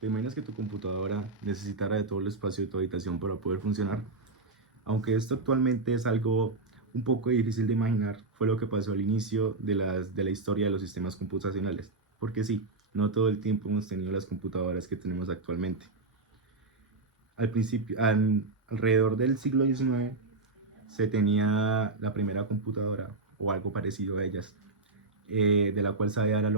¿Te imaginas que tu computadora necesitara de todo el espacio de tu habitación para poder funcionar? Aunque esto actualmente es algo un poco difícil de imaginar, fue lo que pasó al inicio de la historia de los sistemas computacionales. Porque sí, no todo el tiempo hemos tenido las computadoras que tenemos actualmente. Al principio, alrededor del siglo XIX se tenía la primera computadora o algo parecido a ellas, de la cual sabe Ada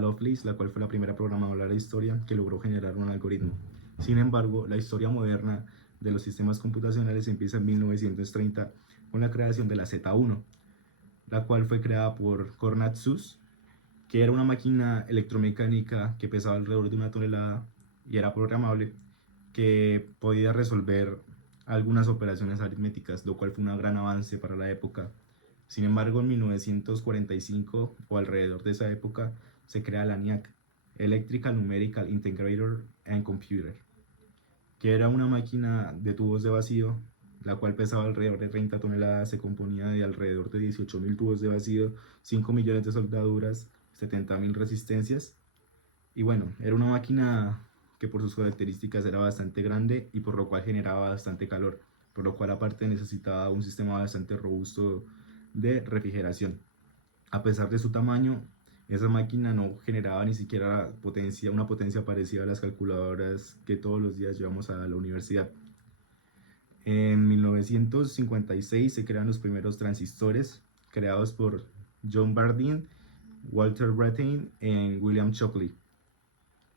Lovelace, la cual fue la primera programadora de la historia que logró generar un algoritmo. Sin embargo, la historia moderna de los sistemas computacionales empieza en 1930 con la creación de la Z1, la cual fue creada por Cornat Susse, que era una máquina electromecánica que pesaba alrededor de 1 tonelada y era programable, que podía resolver algunas operaciones aritméticas, lo cual fue un gran avance para la época. Sin embargo, en 1945 o alrededor de esa época se crea la ENIAC, Electrical Numerical Integrator and Computer, que era una máquina de tubos de vacío, la cual pesaba alrededor de 30 toneladas, se componía de alrededor de 18.000 tubos de vacío, 5 millones de soldaduras, 70.000 resistencias. Y bueno, era una máquina que por sus características era bastante grande y por lo cual generaba bastante calor, por lo cual aparte necesitaba un sistema bastante robusto de refrigeración. A pesar de su tamaño, esa máquina no generaba ni siquiera potencia, una potencia parecida a las calculadoras que todos los días llevamos a la universidad. En 1956 se crean los primeros transistores creados por John Bardeen, Walter Brattain y William Shockley,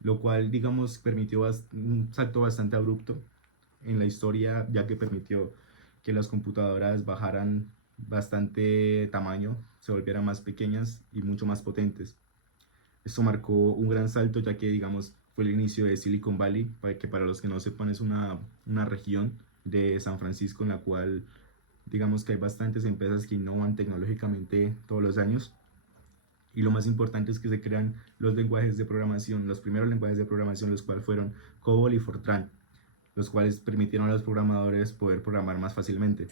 lo cual digamos permitió un salto bastante abrupto en la historia, ya que permitió que las computadoras bajaran bastante tamaño, se volvieran más pequeñas y mucho más potentes. Esto marcó un gran salto, ya que digamos fue el inicio de Silicon Valley, que para los que no sepan es una región de San Francisco en la cual digamos que hay bastantes empresas que innovan tecnológicamente todos los años. Y lo más importante es que se crean los lenguajes de programación, los primeros lenguajes de programación, los cuales fueron COBOL y Fortran, los cuales permitieron a los programadores poder programar más fácilmente.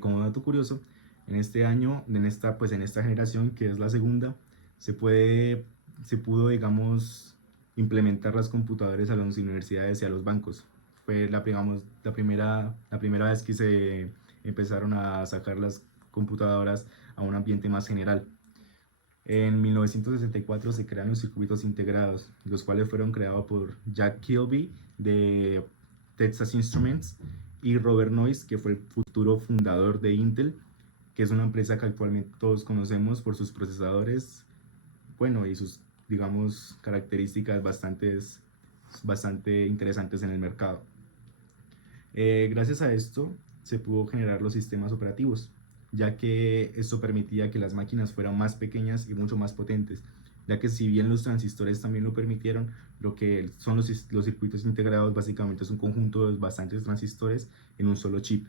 Como dato curioso, en este año, en esta generación, que es la segunda, se pudo, digamos, implementar las computadoras a las universidades y a los bancos. Fue la primera vez que se empezaron a sacar las computadoras a un ambiente más general. En 1964 se crean los circuitos integrados, los cuales fueron creados por Jack Kilby de Texas Instruments y Robert Noyce, que fue el futuro fundador de Intel, que es una empresa que actualmente todos conocemos por sus procesadores, bueno, y sus, digamos, características bastante interesantes en el mercado. Gracias a esto se pudo generar los sistemas operativos, ya que esto permitía que las máquinas fueran más pequeñas y mucho más potentes, ya que si bien los transistores también lo permitieron, lo que son los circuitos integrados básicamente es un conjunto de bastantes transistores en un solo chip,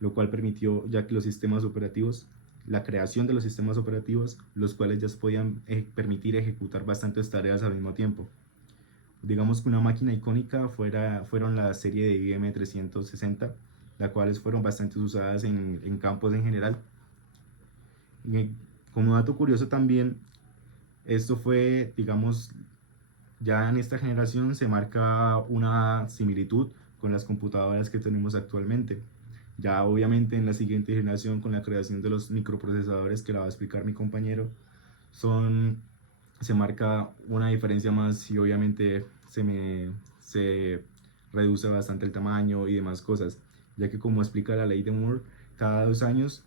lo cual permitió ya que los sistemas operativos, la creación de los sistemas operativos, los cuales ya podían permitir ejecutar bastantes tareas al mismo tiempo. Digamos que una máquina icónica fueron la serie de IBM 360, las cuales fueron bastante usadas en campos en general. Y como dato curioso también, esto fue, digamos, ya en esta generación se marca una similitud con las computadoras que tenemos actualmente. Ya obviamente en la siguiente generación, con la creación de los microprocesadores, que la va a explicar mi compañero, son se marca una diferencia más y obviamente se reduce bastante el tamaño y demás cosas, ya que como explica la ley de Moore, cada 2 años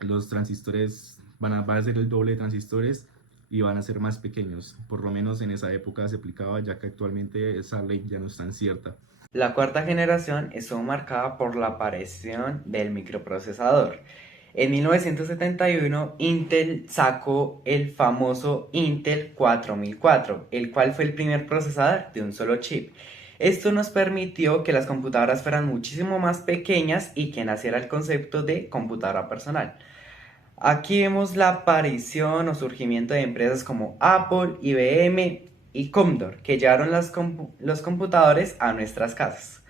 los transistores van a ser el doble de transistores y van a ser más pequeños. Por lo menos en esa época se aplicaba, ya que actualmente esa ley ya no es tan cierta. La cuarta generación estuvo marcada por la aparición del microprocesador. En 1971, Intel sacó el famoso Intel 4004, el cual fue el primer procesador de un solo chip. Esto nos permitió que las computadoras fueran muchísimo más pequeñas y que naciera el concepto de computadora personal. Aquí vemos la aparición o surgimiento de empresas como Apple, IBM y Commodore, que llevaron los computadores a nuestras casas.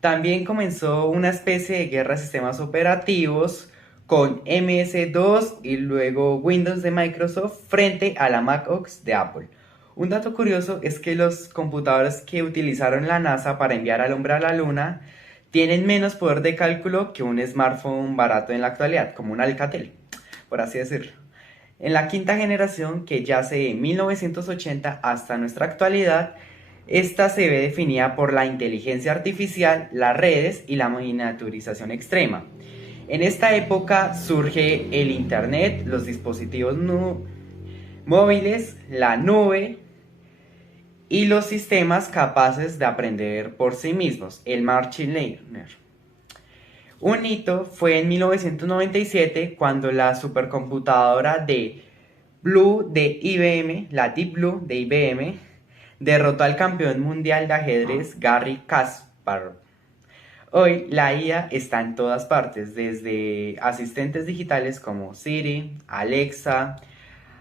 También comenzó una especie de guerra de sistemas operativos con MS-2 y luego Windows de Microsoft frente a la Mac OS de Apple. Un dato curioso es que los computadores que utilizaron la NASA para enviar al hombre a la Luna tienen menos poder de cálculo que un smartphone barato en la actualidad, como un Alcatel, por así decirlo. En la quinta generación, que yace de 1980 hasta nuestra actualidad, esta se ve definida por la inteligencia artificial, las redes y la miniaturización extrema. En esta época surge el Internet, los dispositivos móviles, la nube y los sistemas capaces de aprender por sí mismos, el Machine Learning. Un hito fue en 1997 cuando la supercomputadora de Blue de IBM, la Deep Blue de IBM, derrotó al campeón mundial de ajedrez Garry Kasparov. Hoy la IA está en todas partes, desde asistentes digitales como Siri, Alexa,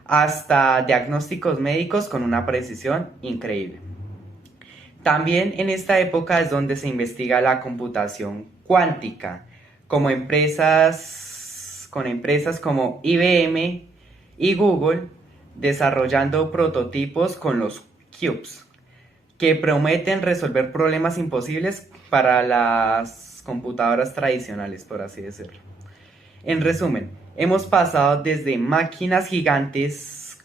hasta diagnósticos médicos con una precisión increíble. También en esta época es donde se investiga la computación cuántica, con empresas como IBM y Google desarrollando prototipos con los qubits, que prometen resolver problemas imposibles para las computadoras tradicionales, por así decirlo. En resumen, hemos pasado desde máquinas gigantes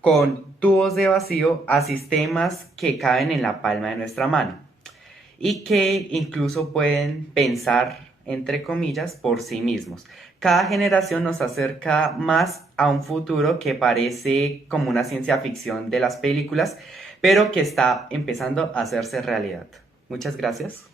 con tubos de vacío a sistemas que caben en la palma de nuestra mano y que incluso pueden pensar, entre comillas, por sí mismos. Cada generación nos acerca más a un futuro que parece como una ciencia ficción de las películas, pero que está empezando a hacerse realidad. Muchas gracias.